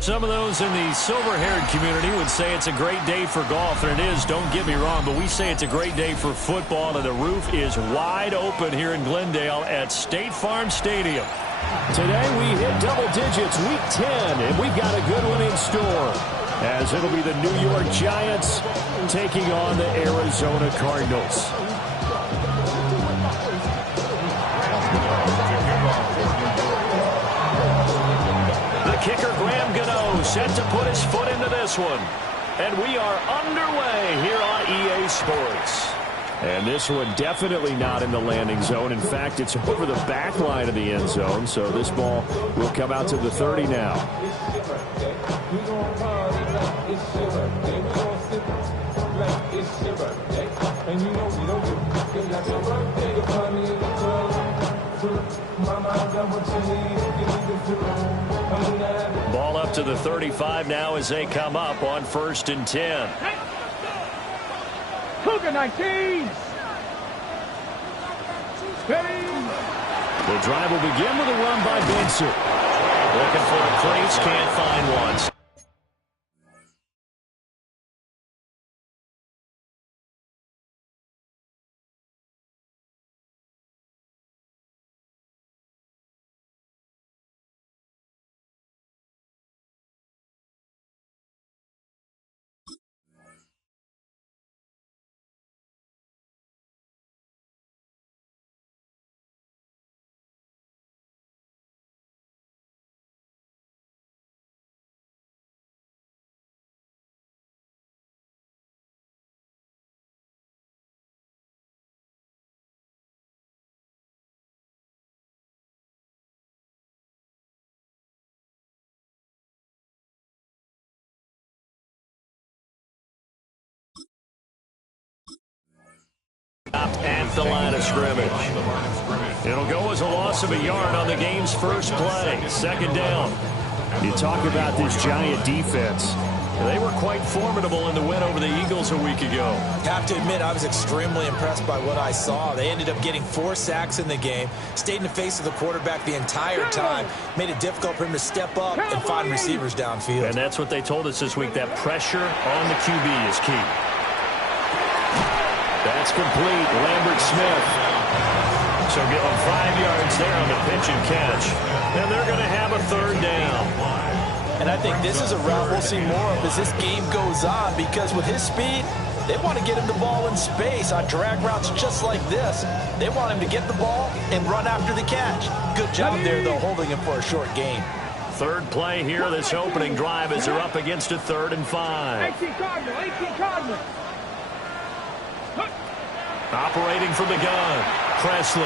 Some of those in the silver-haired community would say it's a great day for golf, and it is, don't get me wrong, but we say it's a great day for football, and the roof is wide open here in Glendale at State Farm Stadium. Today we hit double digits, week 10, and we've got a good one in store, as it'll be the New York Giants taking on the Arizona Cardinals. Kicker Graham Gano set to put his foot into this one. And we are underway here on EA Sports. And this one definitely not in the landing zone. In fact, it's over the back line of the end zone. So this ball will come out to the 30 now. Ball up to the 35 now as they come up on 1st and 10. Cougar 19. The drive will begin with a run by Benson. Looking for a crease, can't find one. At the line of scrimmage. It'll go as a loss of a yard on the game's first play. 2nd down. You talk about this Giant defense. They were quite formidable in the win over the Eagles a week ago. Have to admit, I was extremely impressed by what I saw. They ended up getting 4 sacks in the game, stayed in the face of the quarterback the entire time, made it difficult for him to step up and find receivers downfield. And that's what they told us this week, that pressure on the QB is key. That's complete. Lambert Smith. So give them 5 yards there on the pitch and catch. And they're going to have a 3rd down. And I think this is a route we'll see more of as this game goes on, because with his speed, they want to get him the ball in space on drag routes just like this. They want him to get the ball and run after the catch. Good job there, though, holding him for a short gain. 3rd play here, this opening drive, as they're up against a 3rd and 5. 18 Cardinal. Operating from the gun, Presley.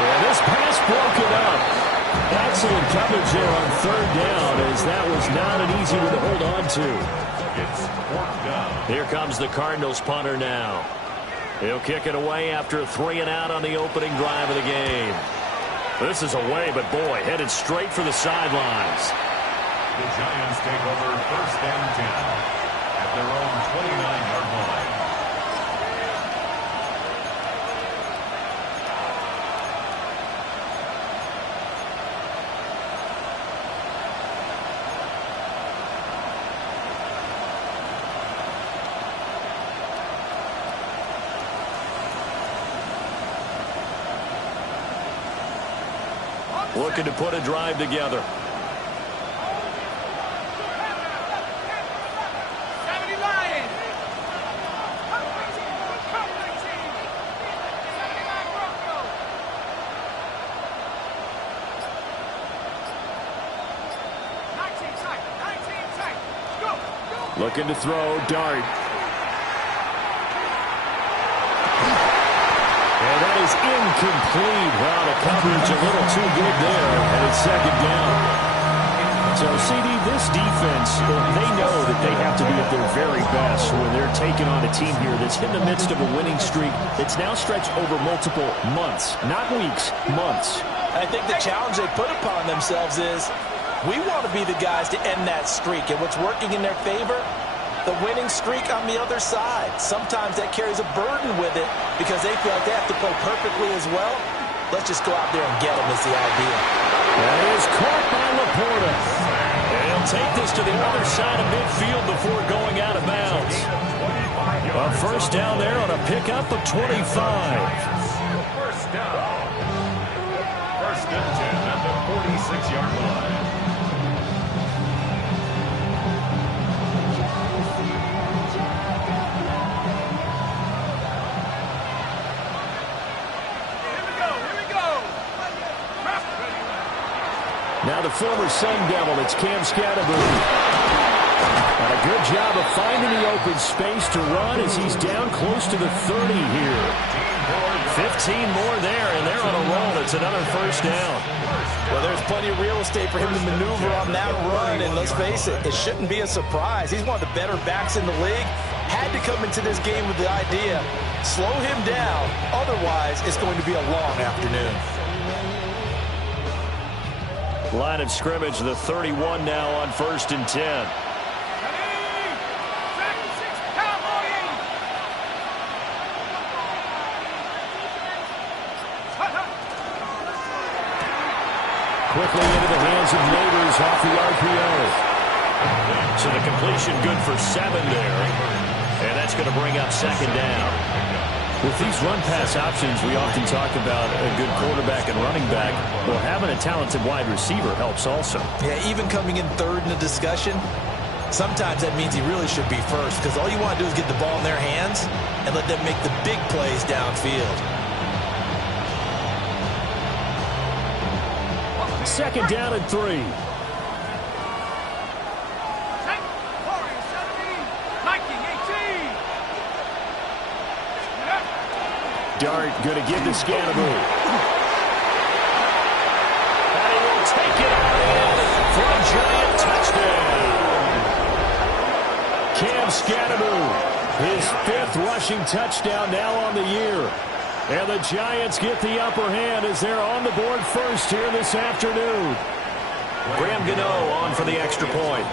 Yeah, this pass broken up. Excellent coverage there on 3rd down, as that was not an easy one to hold on to. It's 4th down. Here comes the Cardinals punter now. He'll kick it away after a 3 and out on the opening drive of the game. This is away, but boy, headed straight for the sidelines. The Giants take over 1st and 10 at their own 29-yard line. Looking to put a drive together. Looking to throw, Dart. And that is is incomplete. Wow, the coverage a little too good there, and it's second down. So, CD, this defense, they know that they have to be at their very best when they're taking on a team here that's in the midst of a winning streak that's now stretched over multiple months, not weeks, months. I think the challenge they put upon themselves is we want to be the guys to end that streak, and what's working in their favor, the winning streak on the other side. Sometimes that carries a burden with it because they feel like they have to play perfectly as well. Let's just go out there and get them is the idea. That is caught by Laporta. And he'll take this to the other side of midfield before going out of bounds. A first down there on a pickup of 25. First down. First and 10 at the 46-yard line. Now the former Sun Devil, it's Cam Scatterbury. And a good job of finding the open space to run as he's down close to the 30 here. 15 more there, and they're on a roll. It's another first down. Well, there's plenty of real estate for him to maneuver on that run, and let's face it, it shouldn't be a surprise. He's one of the better backs in the league. Had to come into this game with the idea, slow him down, otherwise it's going to be a long afternoon. Line of scrimmage, the 31 now on first and 10. Quickly into the hands of Neighbors off the RPO. So the completion good for 7 there. And that's going to bring up second down. With these run-pass options, we often talk about a good quarterback and running back. Well, having a talented wide receiver helps also. Yeah, even coming in third in the discussion, sometimes that means he really should be first because all you want to do is get the ball in their hands and let them make the big plays downfield. Second down and 3. Dart going to give to Scatterbury. And he will take it out in for a giant touchdown. Cam Scatterbury, his 5th rushing touchdown now on the year. And the Giants get the upper hand as they're on the board first here this afternoon. Graham Gano on for the extra point.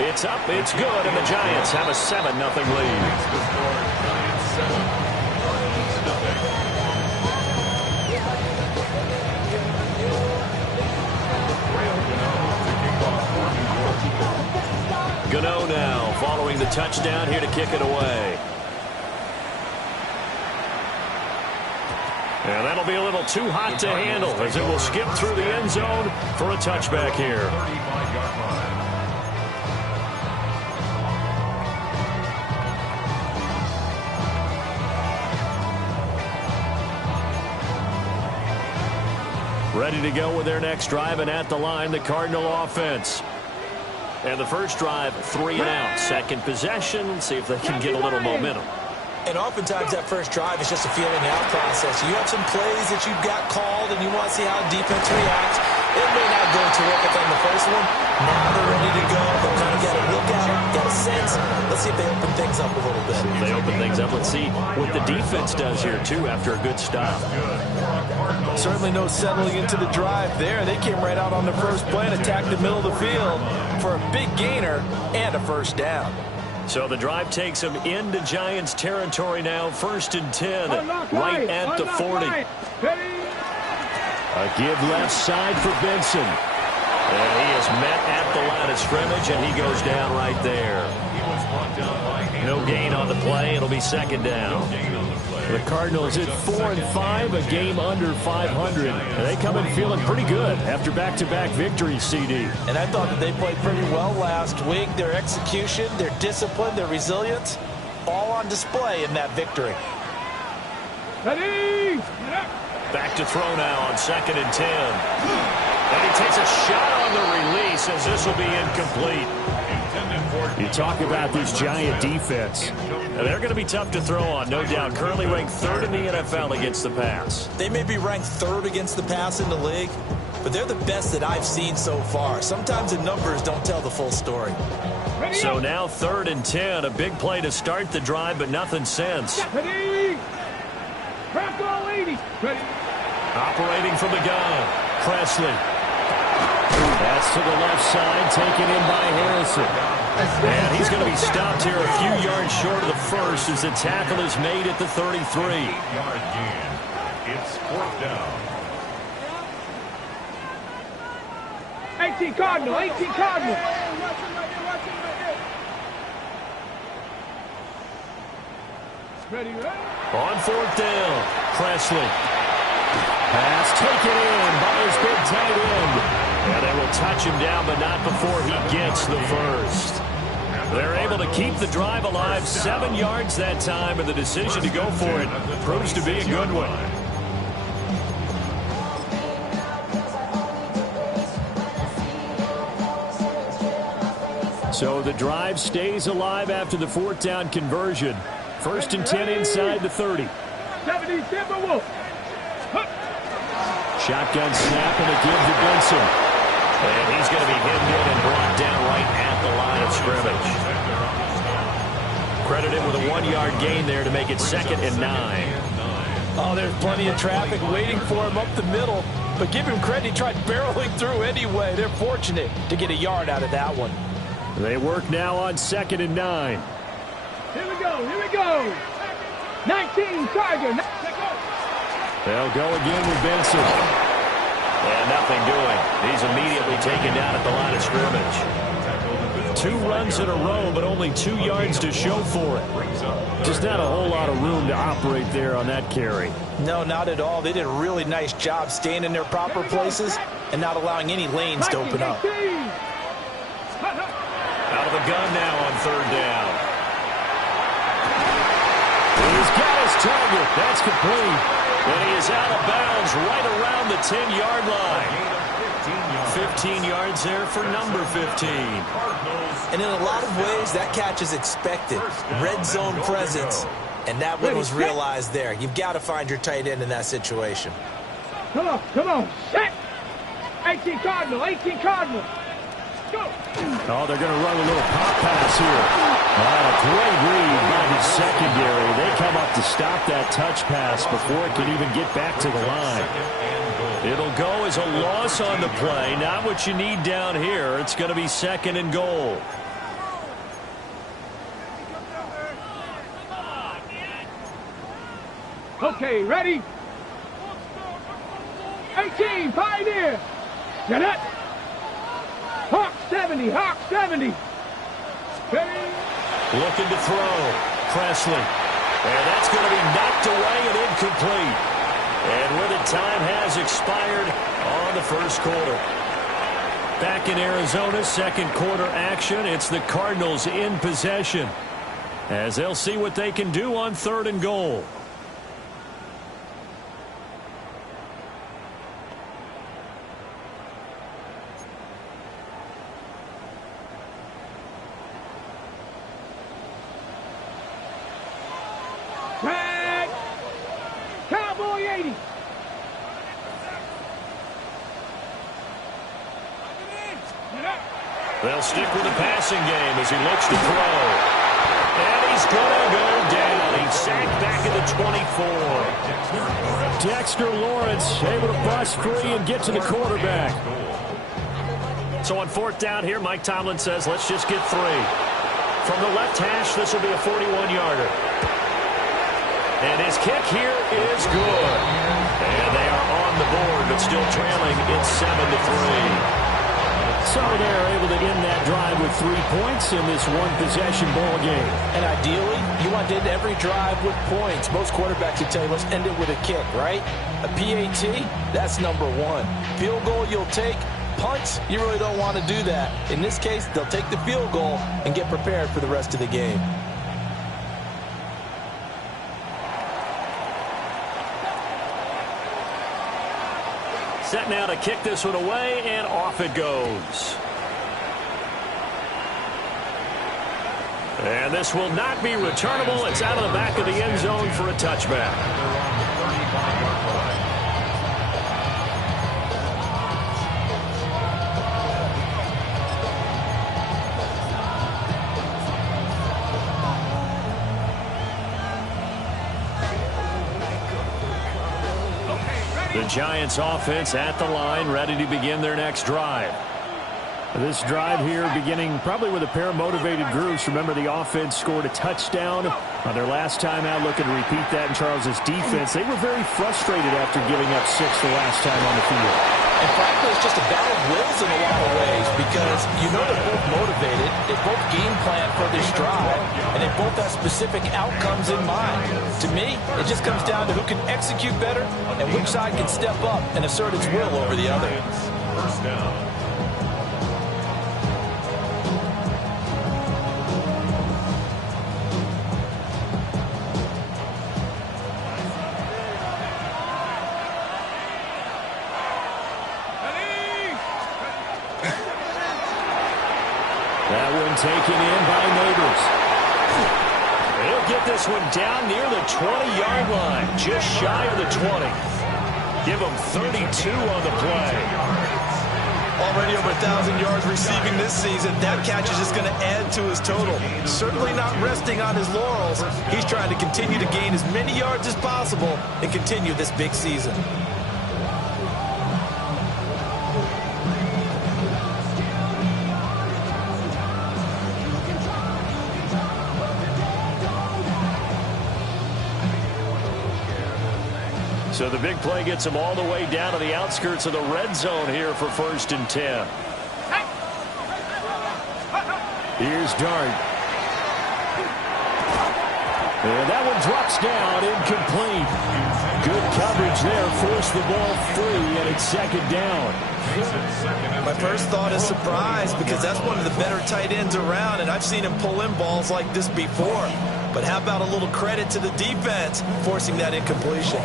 It's up, it's good, and the Giants have a 7-0 lead. Gano now following the touchdown here to kick it away. And that'll be a little too hot to handle as it will skip through the end zone for a touchback here. Ready to go with their next drive, and at the line, the Cardinal offense. And the first drive, 3 and out. Second possession, see if they can get a little momentum. And oftentimes that first drive is just a feeling out process. You have some plays that you've got called, and you want to see how defense reacts. It may not go terrific on the first one. Now they're ready to go. They've kind of got a look out, got a sense. Let's see if they open things up a little bit. If they open things up, let's see what the defense does here, too, after a good stop. Certainly no settling into the drive there. They came right out on the first play and attacked the middle of the field for a big gainer and a first down. So the drive takes them into Giants territory now. First and 10, right at the 40. A give left side for Benson. And he is met at the line of scrimmage, and he goes down right there. No gain on the play. It'll be second down. The Cardinals at 4-5, a game under 500. And they come in feeling pretty good after back-to-back victories, CD. And I thought that they played pretty well last week. Their execution, their discipline, their resilience, all on display in that victory. Ready? Back to throw now on second and 10. And he takes a shot on the release as this will be incomplete. Intended for You talk about this giant defense. Now, they're going to be tough to throw on, no doubt. Currently ranked 3rd in the NFL against the pass. They may be ranked 3rd against the pass in the league, but they're the best that I've seen so far. Sometimes the numbers don't tell the full story. So now 3rd and 10. A big play to start the drive, but nothing since. Operating from the gun, Presley. That's to the left side, taken in by Harrison. And he's going to be stopped here a few yards short of the first as the tackle is made at the 33. 8-yard gain. It's 4th down. 18 Cardinal, 18 Cardinal. Ready, ready. On 4th down, Presley. Pass taken in by his big tight end. And they will touch him down, but not before he gets the first. They're able to keep the drive alive, 7 yards that time, and the decision to go for it proves to be a good one. So the drive stays alive after the 4th down conversion. 1st and 10 inside the 30. 70 Timberwolves. Shotgun snap and a give to Benson. And he's going to be hemmed in and brought down right at the line of scrimmage. Credited with a 1-yard gain there to make it 2nd and 9. Oh, there's plenty of traffic waiting for him up the middle. But give him credit, he tried barreling through anyway. They're fortunate to get a yard out of that one. They work now on 2nd and 9. Here we go, here we go. 19 Tiger. They'll go again with Benson. And nothing doing. He's immediately taken down at the line of scrimmage. 2 runs in a row, but only 2 yards to show for it. Just not a whole lot of room to operate there on that carry. No, not at all. They did a really nice job staying in their proper places and not allowing any lanes to open up. Out of the gun now on 3rd down. He's got his target. That's complete. And he is out of bounds right around the 10-yard line. 15 yards there for number 15. And in a lot of ways, that catch is expected. Red zone presence. And that one was realized there. You've got to find your tight end in that situation. Come on, come on. Set. 18 Cardinal, 18 Cardinal. Go. Oh, they're going to run a little pop pass here. A great read by the secondary. They come up to stop that touch pass before it can even get back to the line. It'll go as a loss on the play. Not what you need down here. It's going to be 2nd and goal. Okay, ready? 18, Pioneer. Get it. Hawk 70, Hawk 70. Ready? Looking to throw. Presley. And that's going to be knocked away and incomplete. And with it, time has expired on the first quarter. Back in Arizona, 2nd quarter action. It's the Cardinals in possession as they'll see what they can do on 3rd and goal. Tag. Cowboy 80. They'll stick with the passing game as he looks to throw. And he's going to go down. He's sacked back at the 24. Dexter Lawrence able to bust free and get to the quarterback. So on 4th down here, Mike Tomlin says, let's just get 3. From the left hash, this will be a 41-yarder. And his kick here is good. And they are on the board, but still trailing. It's 7-3. So they're able to end that drive with 3 points in this one-possession ball game. And ideally, you want to end every drive with points. Most quarterbacks would tell you, let's end it with a kick, right? A PAT, that's number 1. Field goal you'll take. Punts, you really don't want to do that. In this case, they'll take the field goal and get prepared for the rest of the game. Set now to kick this one away, and off it goes. And this will not be returnable. It's out of the back of the end zone for a touchback. The Giants offense at the line, ready to begin their next drive. This drive here beginning probably with a pair of motivated groups. Remember, the offense scored a touchdown on their last time out, looking to repeat that in Charles's defense. They were very frustrated after giving up 6 the last time on the field. And frankly, it's just a battle of wills in a lot of ways because you know they're both motivated, they both game plan for this drive, and they both have specific outcomes in mind. To me, it just comes down to who can execute better and which side can step up and assert its will over the other. First down. That one taken in by Neighbors. He'll get this one down near the 20-yard line, just shy of the 20. Give him 32 on the play. Already over 1,000 yards receiving this season. That catch is just going to add to his total. Certainly not resting on his laurels. He's trying to continue to gain as many yards as possible and continue this big season. So the big play gets him all the way down to the outskirts of the red zone here for 1st and 10. Here's Dart. And that one drops down, incomplete. Good coverage there, forced the ball free, and it's 2nd down. My first thought is surprise because that's one of the better tight ends around, and I've seen him pull in balls like this before. But how about a little credit to the defense forcing that incompletion?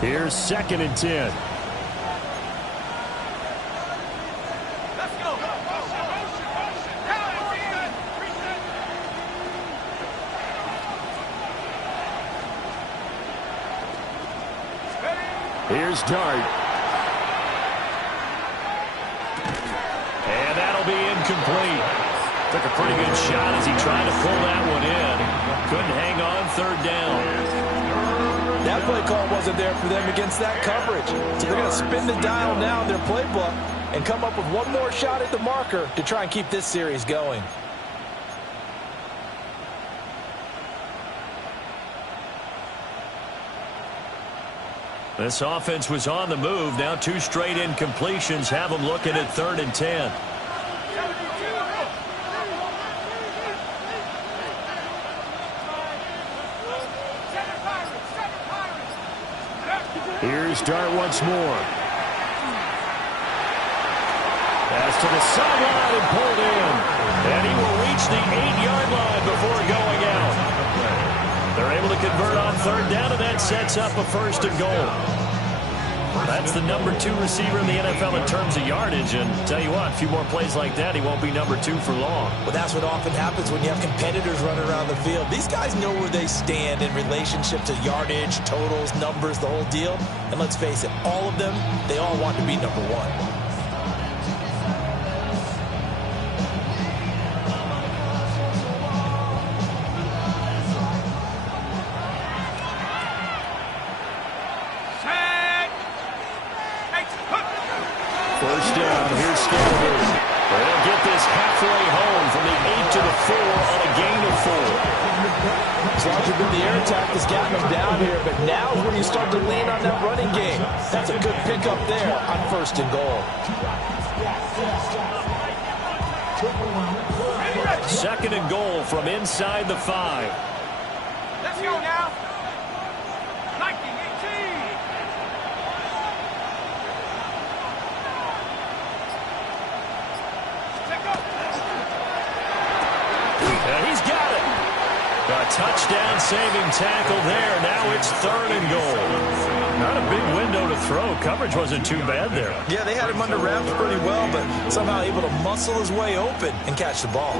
Here's 2nd and 10. Here's Dart. And that'll be incomplete. Took a pretty good shot as he tried to pull that one in. Couldn't hang on, 3rd down. That play call wasn't there for them against that coverage. So they're going to spin the dial now in their playbook and come up with one more shot at the marker to try and keep this series going. This offense was on the move. Now 2 straight incompletions have them looking at 3rd and 10. Here's Dart once more. Pass to the sideline and pulled in. And he will reach the 8-yard line before going out. They're able to convert on 3rd down, and that sets up a 1st and goal. That's the number 2 receiver in the NFL in terms of yardage. And tell you what, a few more plays like that, he won't be number 2 for long. Well, that's what often happens when you have competitors running around the field. These guys know where they stand in relationship to yardage, totals, numbers, the whole deal. And let's face it, all of them, they all want to be number 1. First down, here's Scalaboo. They'll get this halfway home from the 8 to the 4 on a gain of 4. As long as you've been the air attack that's gotten them down here, but now is when you start to lean on that running game. That's a good pickup there on 1st and goal. 2nd and goal from inside the 5. Let's go now. 19, 18. He's got it. A touchdown-saving tackle there. Now it's 3rd and goal. Not a big window to throw. Coverage wasn't too bad there. Yeah, they had him under wraps pretty well, but somehow able to muscle his way open and catch the ball.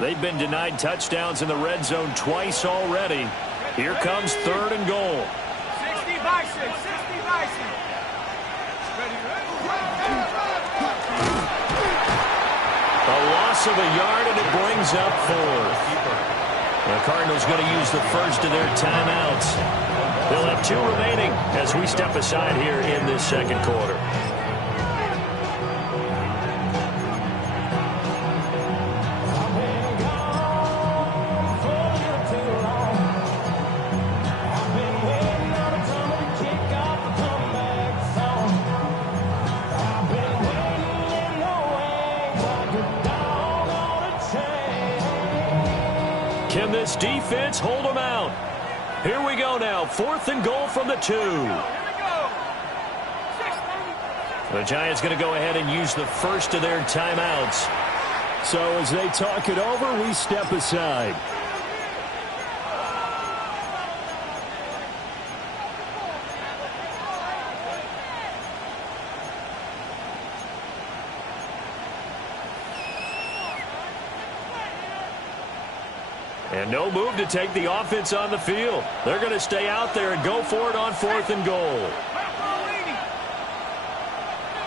They've been denied touchdowns in the red zone twice already. Here comes 3rd and goal. 60 Bison, 60 Bison. A loss of a yard, and it brings up 4th. The Cardinals going to use the first of their timeouts. They'll have 2 remaining as we step aside here in this second quarter. Can this defense hold them out? Here we go now. 4th and goal from the 2. The Giants going to go ahead and use the first of their timeouts. So as they talk it over, we step aside. And no move to take the offense on the field. They're going to stay out there and go for it on 4th and goal.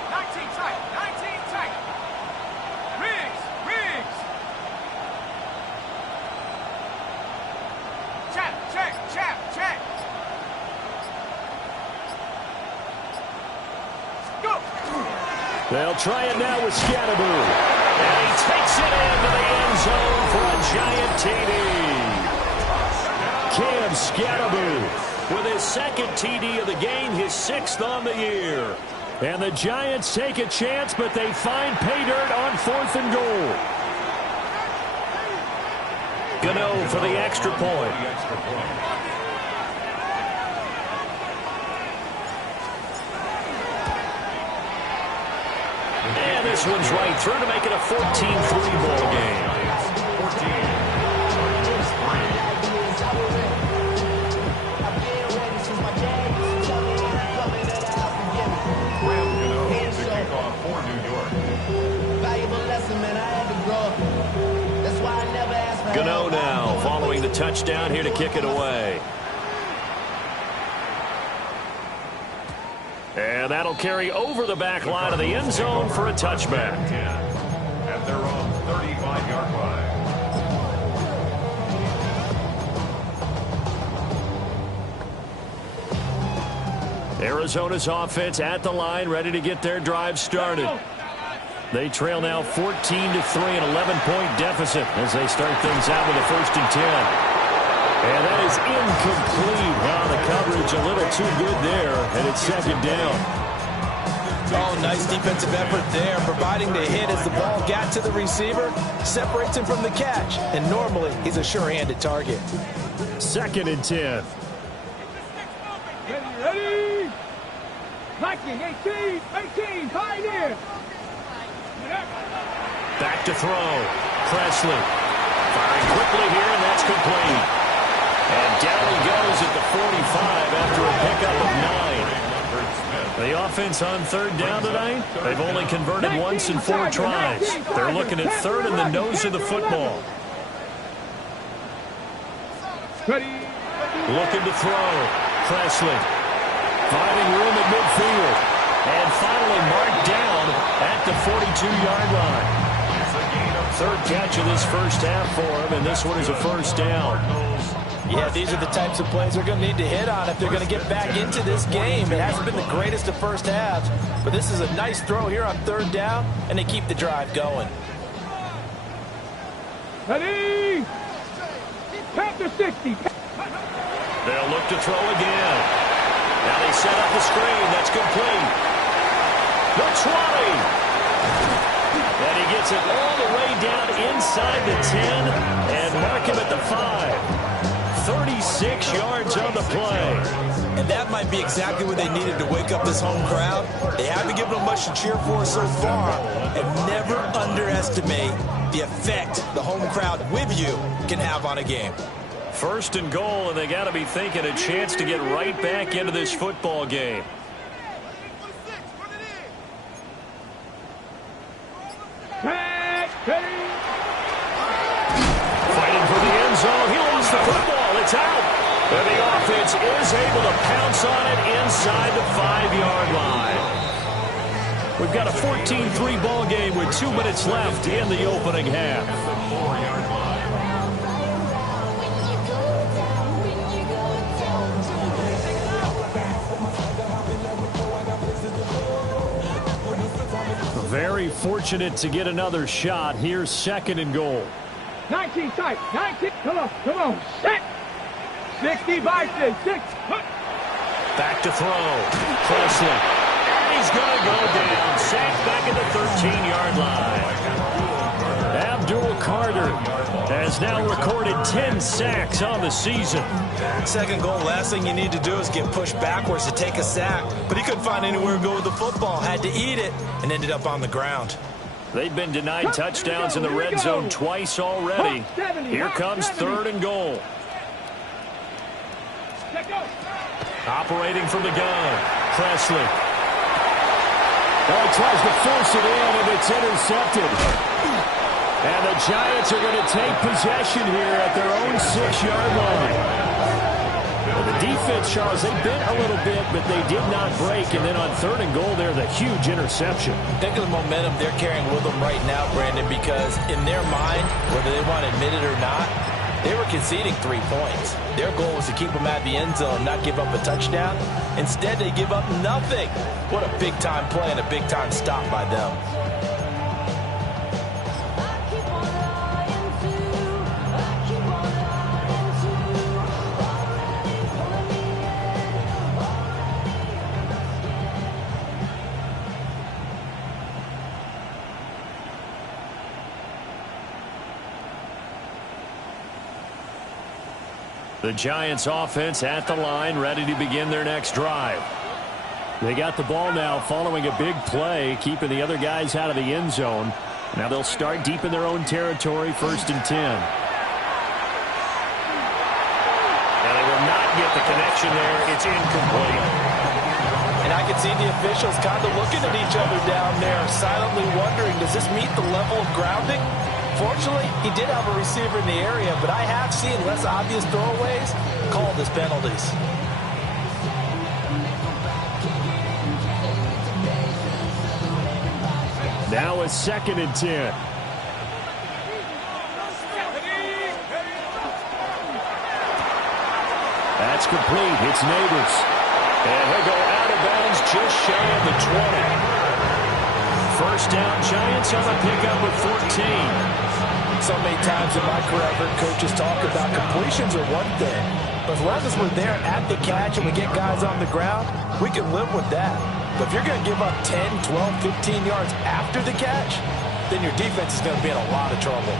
19 tight, 19 tight. Riggs. Check. Go. They'll try it now with Scatterboo. And he takes it into the end zone for a giant TD. Cam Scatterboo with his 2nd TD of the game, his 6th on the year. And the Giants take a chance, but they find pay dirt on 4th and goal. Gano for the extra point. And this one's right through to make it a 14-3 ball game. Gano now following the touchdown here to kick it away. And that'll carry over the back line of the end zone for a touchback. At their own 35-yard line. Arizona's offense at the line, ready to get their drive started. They trail now 14-3, an 11-point deficit as they start things out with a 1st and 10. And that is incomplete. Wow, the coverage a little too good there, and it's 2nd down. Oh, nice defensive effort there, providing the hit as the ball got to the receiver, separates him from the catch, and normally he's a sure-handed target. 2nd and 10. Ready. Viking, 18, Pioneer. Back to throw. Presley firing quickly here, and that's complete. And down he goes at the 45 after a pickup of 9. The offense on 3rd down tonight, they've only converted once in 4 tries. They're looking at 3rd in the nose of the football. Looking to throw. Presley finding room at midfield. And finally marked down at the 42-yard line. 3rd catch of this first half for him, and this one is a 1st down. Yeah, these are the types of plays they're going to need to hit on if they're going to get back into this game. It hasn't been the greatest of first halves, but this is a nice throw here on 3rd down, and they keep the drive going. Ready. Panther 60. They'll look to throw again. Now they set up the screen. That's complete. The 20. And he gets it all the way down inside the 10 and mark him at the 5. 36 yards on the play. And that might be exactly what they needed to wake up this home crowd. They haven't given them much to cheer for so far. And never underestimate the effect the home crowd with you can have on a game. First and goal, and they got to be thinking a chance to get right back into this football game. Fighting for the end zone. He lost the football. It's out. And the offense is able to pounce on it inside the 5-yard line. We've got a 14-3 ball game with 2 minutes left in the opening half. Very fortunate to get another shot. Here's second and goal. 19 tight. 19. Come on. Set. 60 Bison. 6. Back to throw. Presley. And he's going to go down. Sacked back at the 13-yard line. Abdul Carter has now recorded 10 sacks on the season. Second goal, last thing you need to do is get pushed backwards to take a sack. But he couldn't find anywhere to go with the football. Had to eat it and ended up on the ground. They've been denied touchdowns in the red zone twice already. Here comes third and goal. Operating from the gun, Presley. Oh, he tries to force it in, and it's intercepted. And the Giants are going to take possession here at their own 6-yard line. Well, the defense, Charles, they bent a little bit, but they did not break. And then on third and goal there, the huge interception. Think of the momentum they're carrying with them right now, Brandon, because in their mind, whether they want to admit it or not, they were conceding 3 points. Their goal was to keep them at the end zone, not give up a touchdown. Instead, they give up nothing. What a big-time play and a big-time stop by them. The Giants offense at the line, ready to begin their next drive. They got the ball now following a big play, keeping the other guys out of the end zone. Now they'll start deep in their own territory, 1st and 10. And they will not get the connection there. It's incomplete. And I can see the officials kind of looking at each other down there, silently wondering, does this meet the level of grounding? Fortunately, he did have a receiver in the area, but I have seen less obvious throwaways called as penalties. Now a 2nd and 10. That's complete. It's Neighbors. And he'll go out of bounds just shy of the 20. First down, Giants on a pickup of 14. So many times in my career, I've heard coaches talk about completions are one thing. But as long as we're there at the catch and we get guys on the ground, we can live with that. But if you're going to give up 10, 12, 15 yards after the catch, then your defense is going to be in a lot of trouble.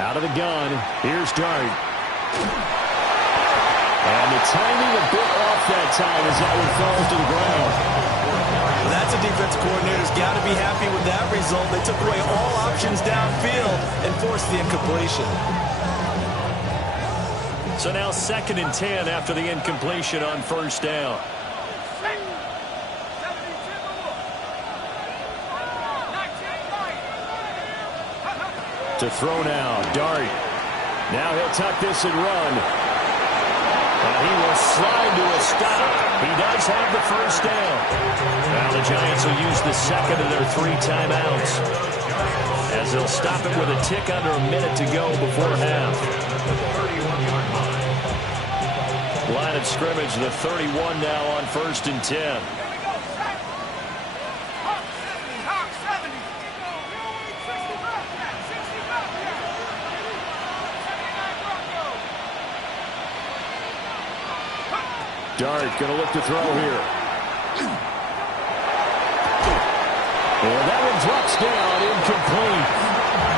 Out of the gun, here's Dart. And the timing a bit off that time as that one falls to the ground. Well, that's a defense coordinator's got to be happy with that result. They took away all options downfield and forced the incompletion. So now 2nd and 10 after the incompletion on first down. To throw now, Dart. Now he'll tuck this and run. And he will slide to a stop. He does have the first down. Now the Giants will use the second of their 3 timeouts, as they'll stop it with a tick under a minute to go before half. Line of scrimmage, the 31 now on 1st and 10. Dart going to look to throw here. And that one drops down, incomplete.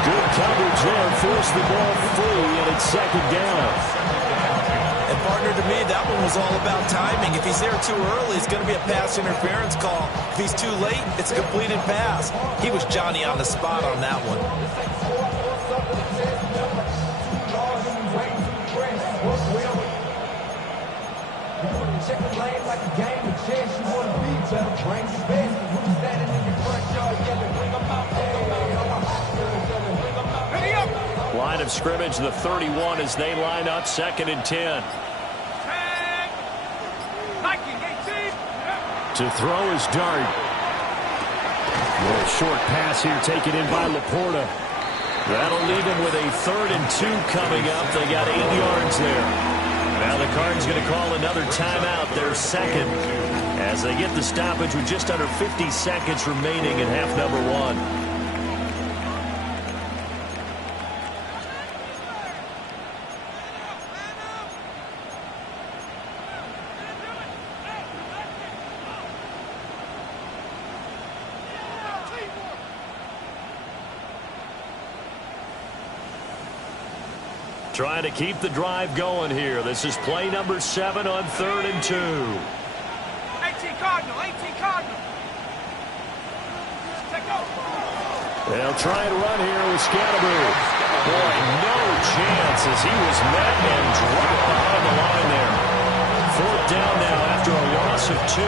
Good coverage there, forced the ball free, and it's second down. And partner, to me, that one was all about timing. If he's there too early, it's going to be a pass interference call. If he's too late, it's a completed pass. He was Johnny on the spot on that one. Line of scrimmage, the 31 as they line up, 2nd and 10. To throw is Dart. A short pass here taken in by Laporta. That'll leave him with a 3rd and 2 coming up. They got 8 yards there. Now the Cardinals going to call another timeout, their second, as they get the stoppage with just under 50 seconds remaining in half number 1. Trying to keep the drive going here. This is play number 7 on 3rd and 2. 18 Cardinal, 18 Cardinal. They'll try and run here with Scatterbury. Boy, no chance as he was met and dropped behind the line there. 4th down now after a loss of 2.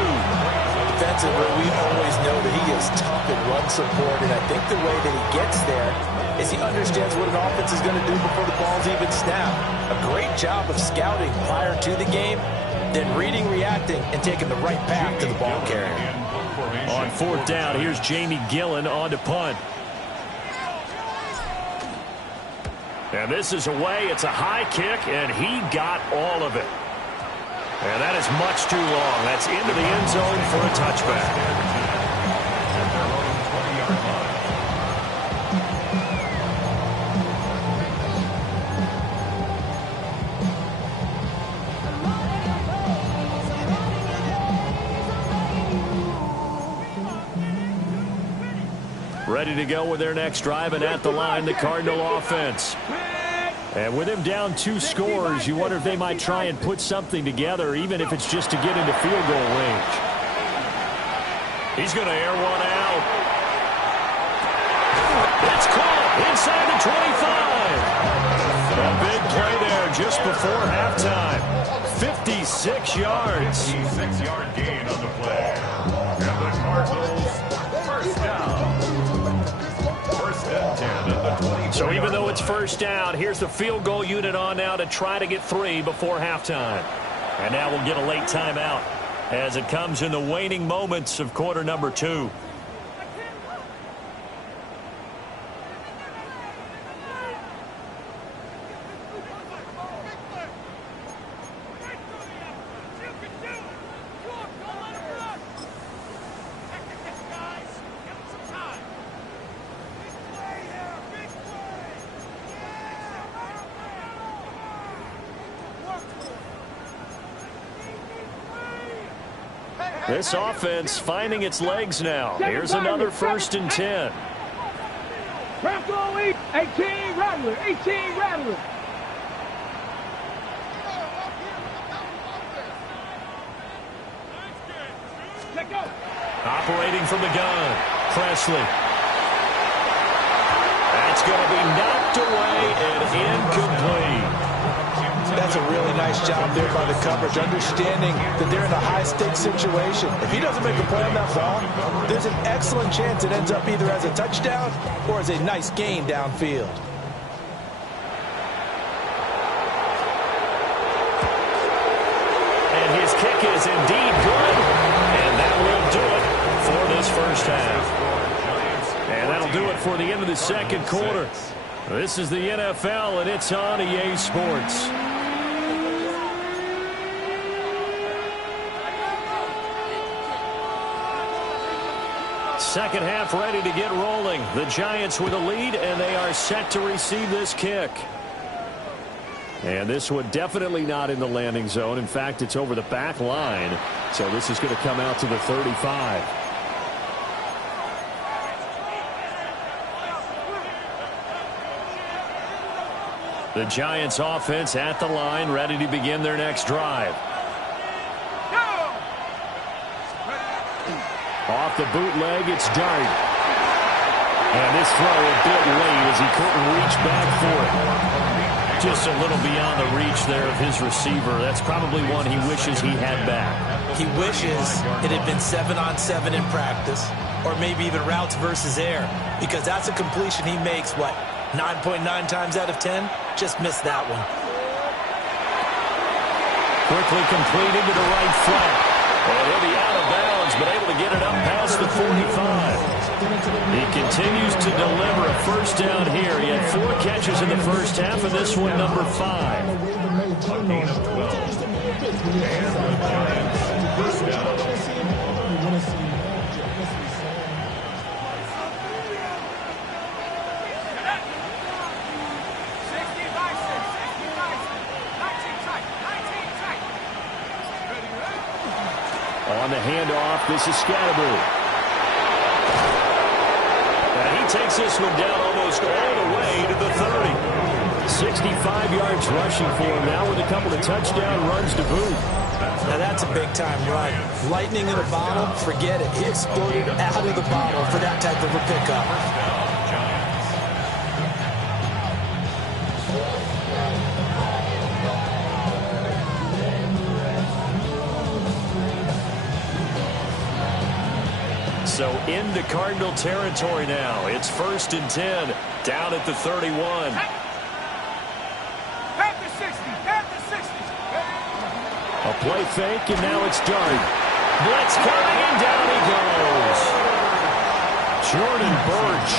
Defensively, we always know that he is tough in run support, and I think the way that he gets there is he understands what an offense is going to do before the ball's even snapped. A great job of scouting prior to the game, then reading, reacting, and taking the right path to the ball carrier. On 4th down, here's Jamie Gillen on to punt. And this is away. It's a high kick, and he got all of it. And that is much too long. That's into the end zone for a touchback. Ready to go with their next drive, and at the line, the Cardinal offense. And with him down 2 scores, you wonder if they might try and put something together, even if it's just to get into field goal range. He's going to air one out. It's caught inside the 25. A big play there just before halftime. 56 yards. 56-yard gain on the play. And the Cardinals, first down. So even though it's first down, here's the field goal unit on now to try to get 3 before halftime. And now we'll get a late timeout as it comes in the waning moments of quarter number 2. This offense finding its legs now. Here's another 1st and 10. Bronco 18 Rattler, 18 Rattler. Operating from the gun, Presley. That's going to be knocked away and incomplete. That's a really nice job there by the coverage, understanding that they're in a high-stakes situation. If he doesn't make a play on that ball, there's an excellent chance it ends up either as a touchdown or as a nice gain downfield. And his kick is indeed good, and that will do it for this first half. And that'll do it for the end of the second quarter. This is the NFL, and it's on EA Sports. Second half ready to get rolling. The Giants with a lead, and they are set to receive this kick. And this one definitely not in the landing zone. In fact, it's over the back line. So this is going to come out to the 35. The Giants offense at the line, ready to begin their next drive. Off the bootleg, it's Dart. And this throw a bit late as he couldn't reach back for it. Just a little beyond the reach there of his receiver. That's probably one he wishes he had back. He wishes it had been 7-on-7 in practice, or maybe even routes versus air, because that's a completion he makes, what, 9.9 times out of 10? Just missed that one. Quickly completed to the right flat. And he'll be out of bounds, but able to get it up past the 45. He continues to deliver a first down here. He had 4 catches in the first half, and this one number 5. A gain of 12. And the Giants first down. On the handoff, this is Scatterby. And he takes this one down almost all the way to the 30. 65 yards rushing for him now with a couple of touchdown runs to boot. Now that's a big-time run. Lightning in a bottle, forget it. He exploded out of the bottle for that type of a pickup. So into Cardinal territory now. It's 1st and 10, down at the 31. Back to 60, back to 60. A play fake, and now it's Dart. Blitz coming, and down he goes. Jordan Burch.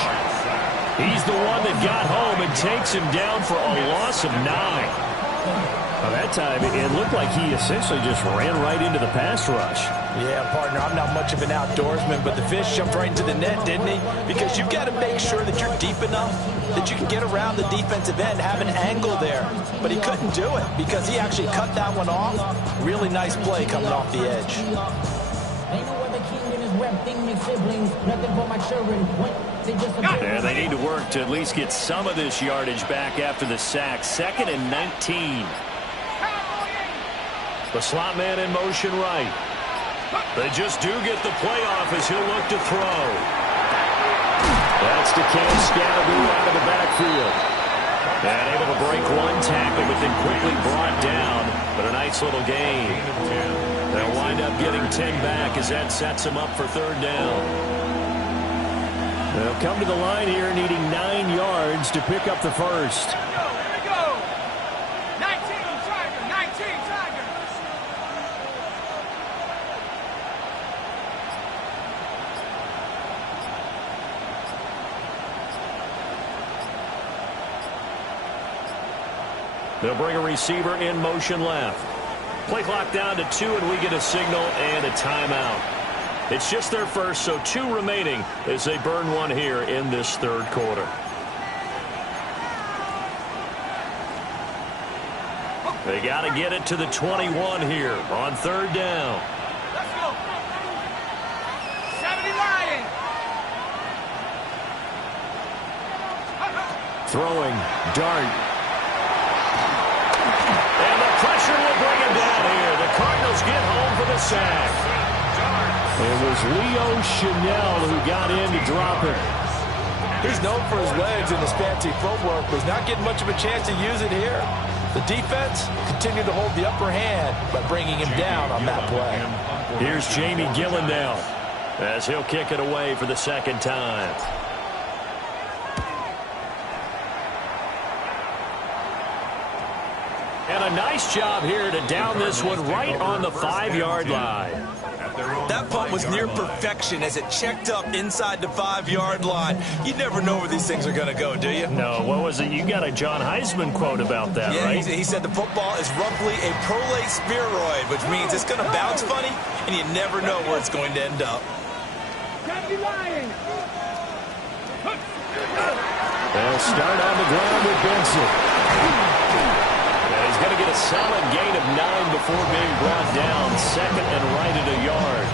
He's the one that got home and takes him down for a loss of 9. Well, that time, it looked like he essentially just ran right into the pass rush. Yeah, partner, I'm not much of an outdoorsman, but the fish jumped right into the net, didn't he? Because you've got to make sure that you're deep enough that you can get around the defensive end, have an angle there. But he couldn't do it because he actually cut that one off. Really nice play coming off the edge. Yeah, they need to work to at least get some of this yardage back after the sack. 2nd and 19. The slot man in motion right. They just do get the play off as he'll look to throw. That's to Cam Scatterby out of the backfield. And able to break one tackle, but then quickly brought down. But a nice little gain. They'll wind up getting 10 back as that sets him up for 3rd down. They'll come to the line here needing 9 yards to pick up the first. Here we go. 19 Tiger, 19 Tiger. They'll bring a receiver in motion left. Play clock down to 2, and we get a signal and a timeout. It's just their first, so 2 remaining as they burn one here in this 3rd quarter. They got to get it to the 21 here on 3rd down. Let's go. 70 Lions. Throwing, Dart. And the pressure will bring him down here. The Cardinals get home for the sack. It was Leo Chanel who got in to drop it. He's known for his legs and his fancy footwork, but he's not getting much of a chance to use it here. The defense continued to hold the upper hand by bringing him down on that play. Here's Jamie Gillendale as he'll kick it away for the 2nd time. And a nice job here to down this one right on the 5-yard line. That punt was near perfection as it checked up inside the 5-yard line. You never know where these things are going to go, do you? No, what was it? You got a John Heisman quote about that, yeah, right? He said the football is roughly a prolate spheroid, which means it's going to bounce funny, and you never know where it's going to end up. They'll start on the ground with Benson. And he's going to get a solid gain of 9 before being brought down. Second and right at a yard.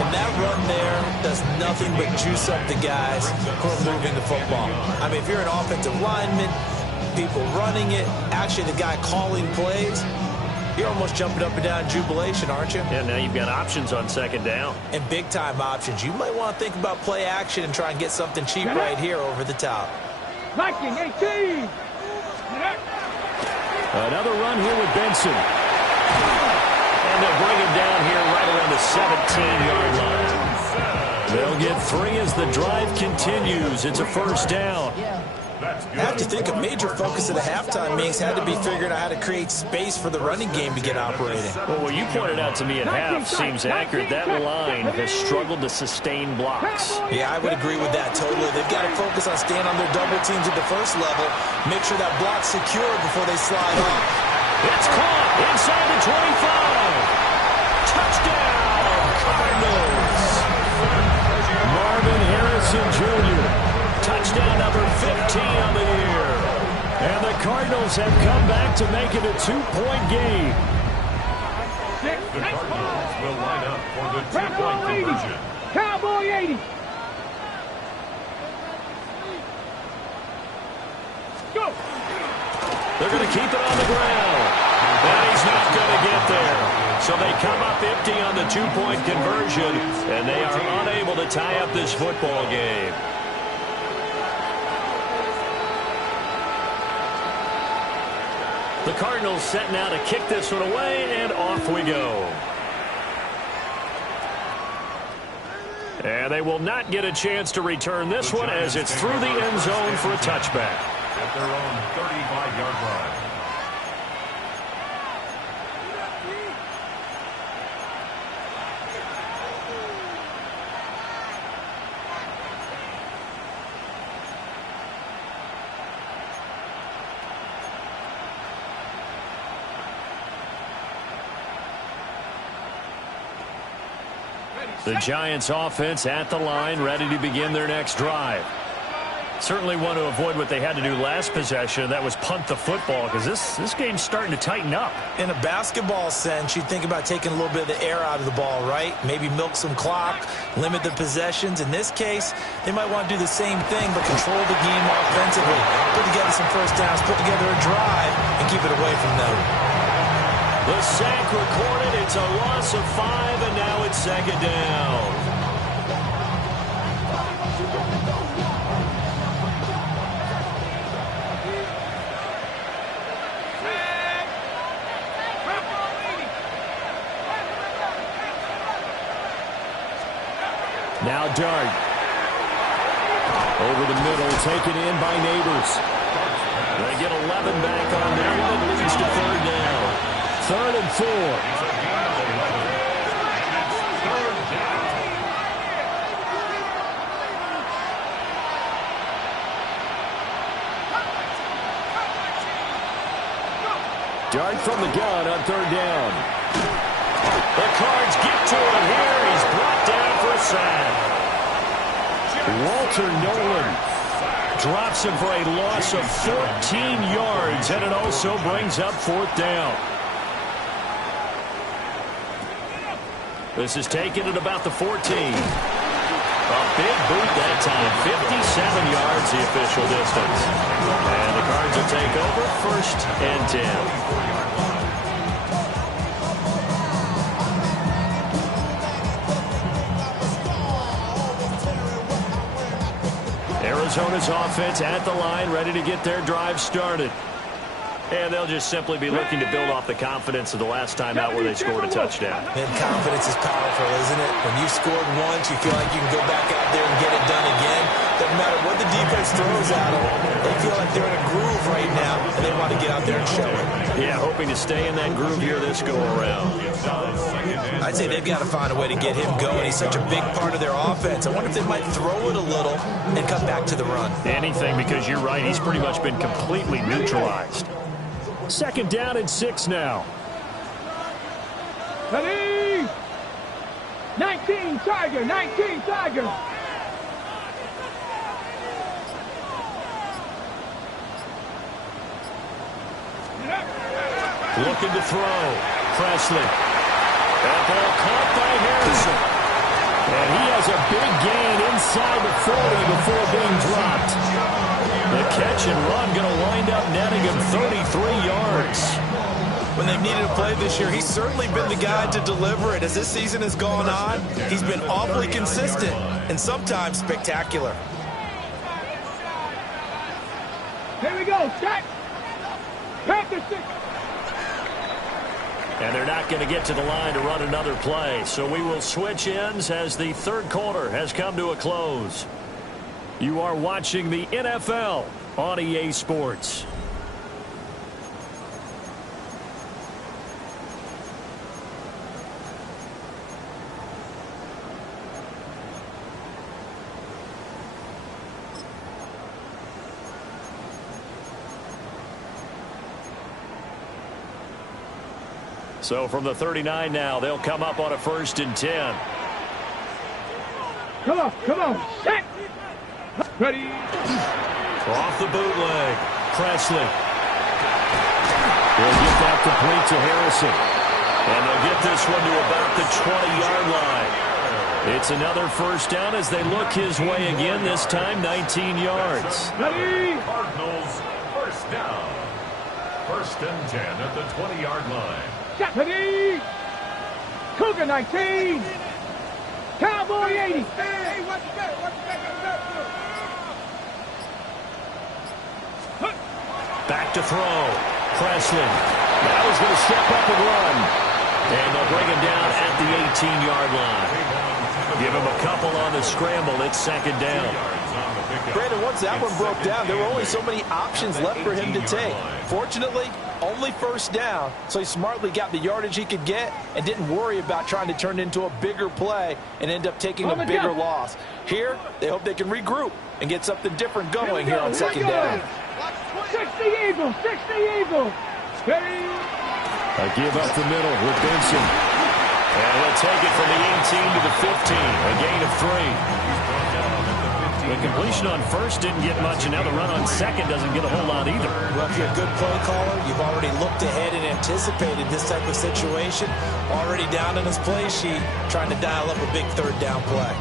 And that run there does nothing but juice up the guys who are moving the football. I mean, if you're an offensive lineman, people running it, actually the guy calling plays, you're almost jumping up and down in jubilation, aren't you? Yeah, now you've got options on second down. And big-time options. You might want to think about play action and try and get something cheap right here over the top. Viking 18. Another run here with Benson. And they'll bring him down here right around the 17-yard line. They'll get 3 as the drive continues. It's a first down. I have to think a major focus of the halftime meetings had to be figuring out how to create space for the running game to get operating. Well, what you pointed out to me at half seems accurate. That line has struggled to sustain blocks. Yeah, I would agree with that totally. They've got to focus on staying on their double teams at the first level. Make sure that block's secure before they slide off. It's caught inside the 25. Touchdown, Cardinals. Marvin Harrison Jr. Touchdown number 15 on the year. And the Cardinals have come back to make it a 2-point game. The Cardinals will line up for the 2-point conversion. Cowboy 80. Go. They're going to keep it on the ground. And he's not going to get there. So they come up empty on the 2-point conversion, and they are unable to tie up this football game. The Cardinals set now to kick this one away, and off we go. And they will not get a chance to return this one as it's through the end zone for a touchback. At their own 35-yard line. The Giants offense at the line, ready to begin their next drive. Certainly want to avoid what they had to do last possession. That was punt the football, because this game's starting to tighten up. In a basketball sense, you think about taking a little bit of the air out of the ball, right? Maybe milk some clock, limit the possessions. In this case, they might want to do the same thing, but control the game offensively. Put together some first downs, put together a drive, and keep it away from them. The sack recorded. It's a loss of 5, and now it's second down. Now Dart. Over the middle, taken in by Neighbors. They get 11 back on there, and it leads to third down. 3rd and 4. Dart from the gun on 3rd down. The Cards get to him here. He's brought down for a sack. Walter Nolan drops him for a loss of 14 yards, and it also brings up 4th down. This is taken at about the 14. A big boot that time. 57 yards the official distance. And the Cards will take over 1st and 10. Arizona's offense at the line, ready to get their drive started. And they'll just simply be looking to build off the confidence of the last time out where they scored a touchdown. And confidence is powerful, isn't it? When you scored once, you feel like you can go back out there and get it done again. Doesn't matter what the defense throws at them. They feel like they're in a groove right now, and they want to get out there and show it. Yeah, hoping to stay in that groove here this go-around. I'd say they've got to find a way to get him going. He's such a big part of their offense. I wonder if they might throw it a little and come back to the run. Anything, because you're right. He's pretty much been completely neutralized. 2nd down and 6 now. Ready? 19 Tiger, 19 Tiger. Looking to throw. Presley. That ball caught by Harrison. And he has a big gain inside the 40 before being dropped. The catch and run going to wind up netting him 33 yards. When they've needed a play this year, he's certainly been the guy to deliver it. As this season has gone on, he's been awfully consistent and sometimes spectacular. Here we go, set. Practice it. And they're not going to get to the line to run another play. So we will switch ends as the third quarter has come to a close. You are watching the NFL on EA Sports. So from the 39 now, they'll come up on a 1st and 10. Come on, set. Ready. Off the bootleg. Presley. They'll get that complete to Harrison. And they'll get this one to about the 20-yard line. It's another 1st down as they look his way again, this time 19 yards. Ready. Cardinals 1st down. 1st and 10 at the 20-yard line. Ready. Cougar 19. Cowboy 80. Hey, what's that? Back to throw. Presley. Now he's going to step up and run. And they'll bring him down at the 18-yard line. Give him a couple on the scramble. It's 2nd down. Brandon, once that one broke down, there were only so many options left for him to take. Fortunately, only 1st down, so he smartly got the yardage he could get and didn't worry about trying to turn it into a bigger play and end up taking a bigger loss. Here, they hope they can regroup and get something different going here on 2nd down. 60 Eagles, 60 Eagles. Ready. A give up the middle with Benson. And he'll take it from the 18 to the 15, a gain of 3. The completion on 1st didn't get much, and now the run on 2nd doesn't get a whole lot either. Well, if you're a good play caller, you've already looked ahead and anticipated this type of situation. Already down in his play sheet, trying to dial up a big 3rd down play.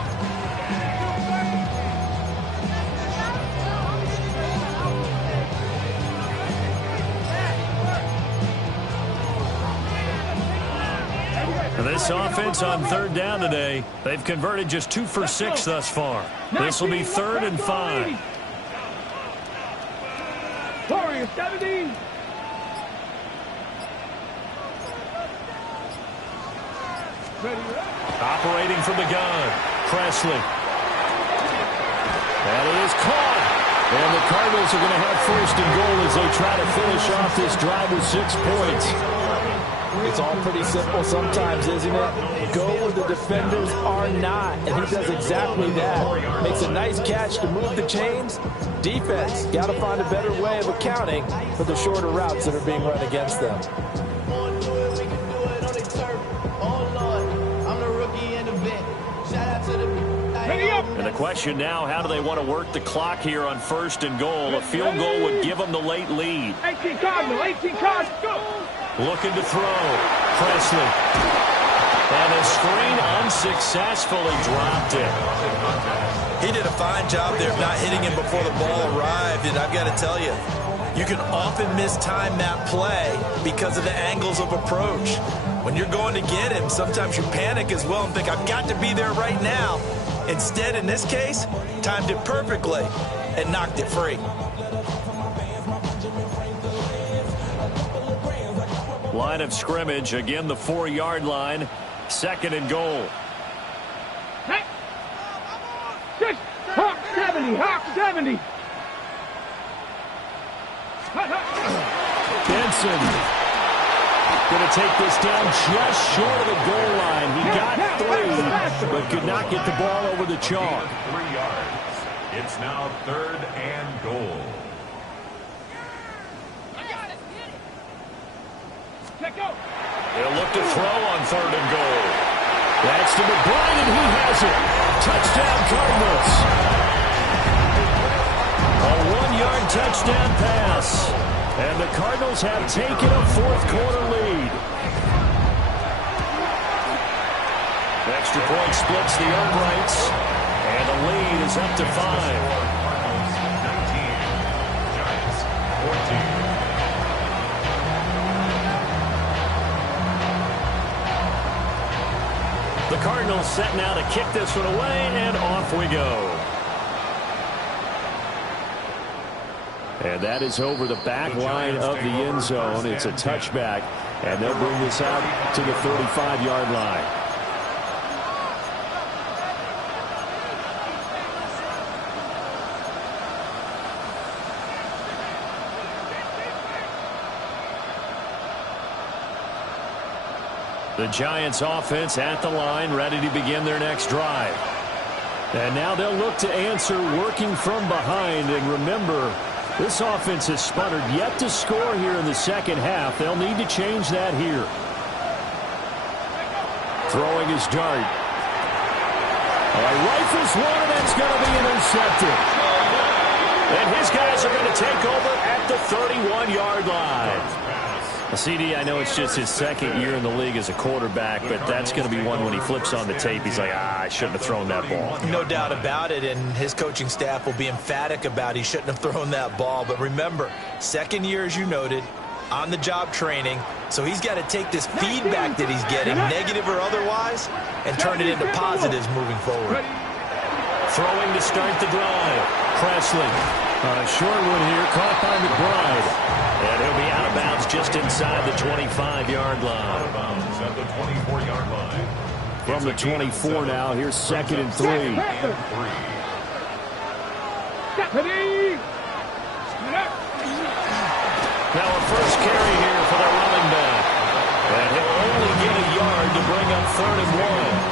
This offense on 3rd down today, they've converted just 2 for 6 thus far. This will be 3rd and 5. Warrior 70. Operating from the gun, Presley. And it is caught. And the Cardinals are going to have 1st and goal as they try to finish off this drive with 6 points. It's all pretty simple sometimes, isn't it? Go where the defenders are not, and he does exactly that. Makes a nice catch to move the chains. Defense, got to find a better way of accounting for the shorter routes that are being run against them. And the question now, how do they want to work the clock here on 1st and goal? A field goal would give them the late lead. 18 Cardinal, 18 Cardinal, go! Looking to throw. Presley. And a screen unsuccessfully dropped it. He did a fine job there of not hitting him before the ball arrived, and I've got to tell you, you can often mistime that play because of the angles of approach. When you're going to get him, sometimes you panic as well and think, I've got to be there right now. Instead, in this case, timed it perfectly and knocked it free. Line of scrimmage, again the 4-yard line, 2nd and goal. Hey. Hawk 70, Hawk 70. Benson going to take this down just short of the goal line. He got 3, but could not get the ball over the chalk. 3 yards. It's now 3rd and goal. They'll look to throw on 3rd and goal. That's to McBride, and he has it. Touchdown, Cardinals. A 1-yard touchdown pass And the Cardinals have taken a fourth-quarter lead. Extra point splits the uprights, and the lead is up to 5. Cardinals 19, Giants 14. The Cardinals set now to kick this one away, and off we go. And that is over the back line of the end zone. It's a touchback, and they'll bring this out to the 35-yard line. The Giants offense at the line, ready to begin their next drive. And now they'll look to answer working from behind. And remember, this offense has sputtered yet to score here in the second half. They'll need to change that here. Throwing his dart. Rifles one, and it's going to be intercepted. And his guys are going to take over at the 31-yard line. CD, I know it's just his second year in the league as a quarterback, but that's going to be one when he flips on the tape. He's like, I shouldn't have thrown that ball. No doubt about it, and his coaching staff will be emphatic about he shouldn't have thrown that ball. But remember, second year, as you noted, on-the-job training, so he's got to take this feedback that he's getting, negative or otherwise, and turn it into positives moving forward. Throwing to start the drive. Presley. A short one here, caught by McBride. And he'll be out of bounds just inside the 25-yard line. Out of bounds at the 24-yard line. From the 24 now, here's 2nd and 3. Now a first carry here for the running back. And he'll only get a yard to bring up 3rd and 1.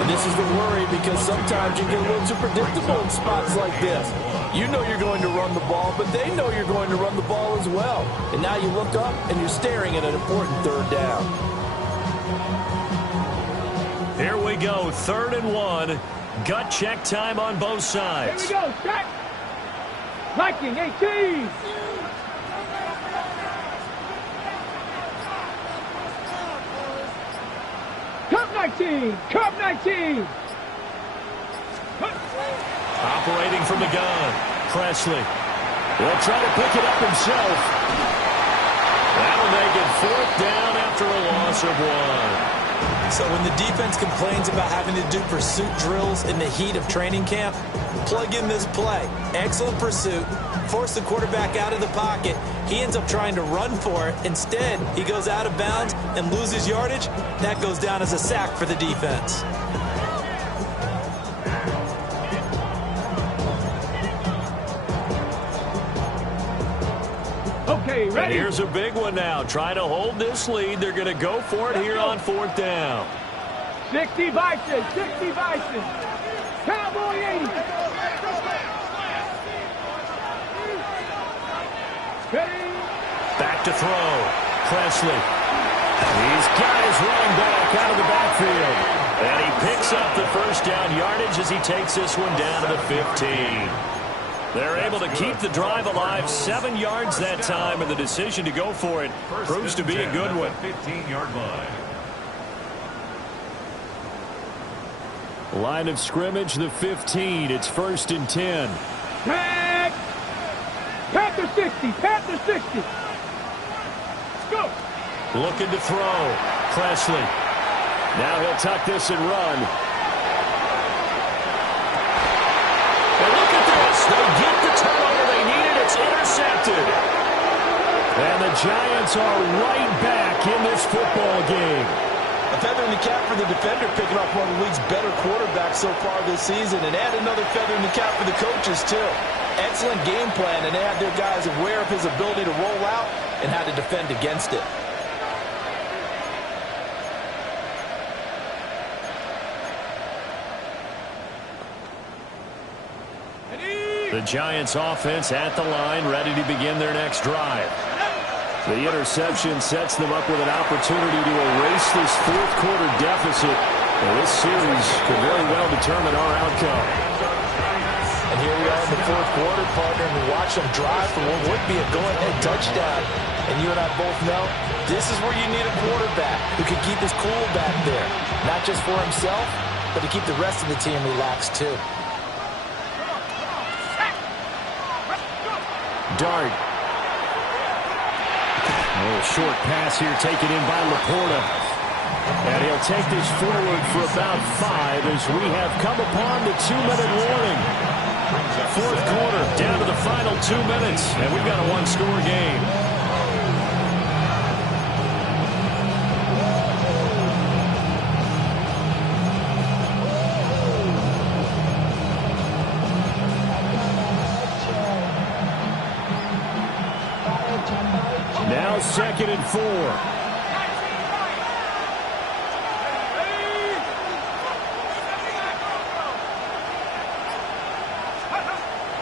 And this is the worry, because sometimes you get a little too predictable in spots like this. You know you're going to run the ball, but they know you're going to run the ball as well. And now you look up, and you're staring at an important 3rd down. Here we go, 3rd and 1. Gut check time on both sides. Here we go, check. Viking 18. Cup 19. Cup 19. Operating from the gun, Presley. He'll try to pick it up himself. That'll make it 4th down after a loss of 1. So when the defense complains about having to do pursuit drills in the heat of training camp, plug in this play. Excellent pursuit. Force the quarterback out of the pocket. He ends up trying to run for it. Instead, he goes out of bounds and loses yardage. That goes down as a sack for the defense. Okay, ready? And here's a big one now. Trying to hold this lead. They're going to go for it here on 4th down. 60 Bison, 60 Bison. Cowboy 80. Ready? Back to throw. Presley. He's got his running back out of the backfield. And he picks up the 1st down yardage as he takes this one down to the 15. They're able to keep the drive alive, 7 yards that time, and the decision to go for it proves to be a good one. 15-yard line. Line of scrimmage, the 15. It's 1st and 10. Tag. Panther 60. Panther 60. Let's go. Looking to throw. Presley. Now he'll tuck this and run. They get the turnover they needed. It's intercepted. And the Giants are right back in this football game. A feather in the cap for the defender, picking off one of the league's better quarterbacks so far this season. And add another feather in the cap for the coaches, too. Excellent game plan, and they have their guys aware of his ability to roll out and how to defend against it. The Giants offense at the line, ready to begin their next drive. The interception sets them up with an opportunity to erase this 4th quarter deficit. And this series could very well determine our outcome. And here we are in the fourth quarter, partner, and we watch them drive for what would be a go-ahead touchdown. And you and I both know this is where you need a quarterback who can keep his cool back there. Not just for himself, but to keep the rest of the team relaxed too. Dart. Oh, short pass here taken in by Laporta. And he'll take this forward for about 5 as we have come upon the 2-minute warning. Fourth quarter, down to the final 2 minutes, and we've got a one-score game. Now 2nd and 4.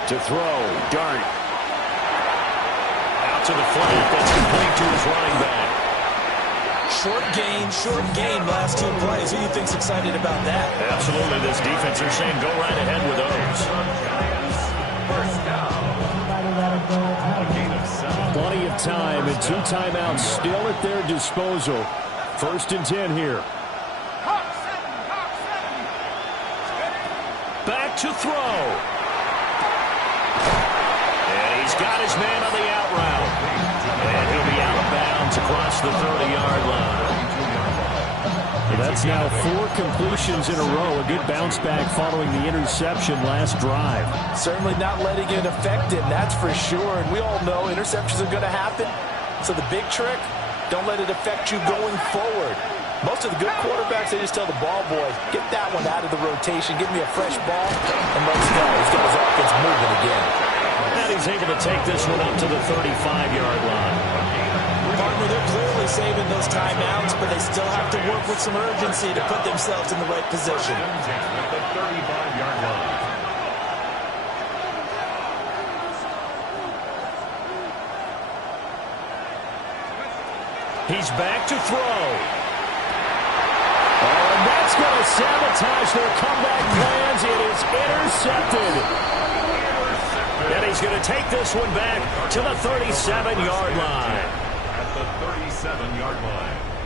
To throw, Dart. Out to the flat, that's complete to his running back. Short gain, last 2 plays. Who do you think's excited about that? Absolutely, this defense, they're saying go right ahead with those. First down. A gain of 7. Plenty of time and 2 timeouts still at their disposal. 1st and 10 here. Back to throw. Got his man on the out route. And he'll be out of bounds across the 30-yard line. That's now 4 completions in a row. A good bounce back following the interception last drive. Certainly not letting it affect him, that's for sure. And we all know interceptions are going to happen. So the big trick, don't let it affect you going forward. Most of the good quarterbacks, they just tell the ball boy, get that one out of the rotation, give me a fresh ball, and let's go. He's got his offense moving again. And he's able to take this one up to the 35-yard line. Partner, they're clearly saving those timeouts, but they still have to work with some urgency to put themselves in the right position. At the 35-yard line. He's back to throw. And that's going to sabotage their comeback plans. It is intercepted. And he's going to take this one back to the 37-yard line. At the 37-yard line.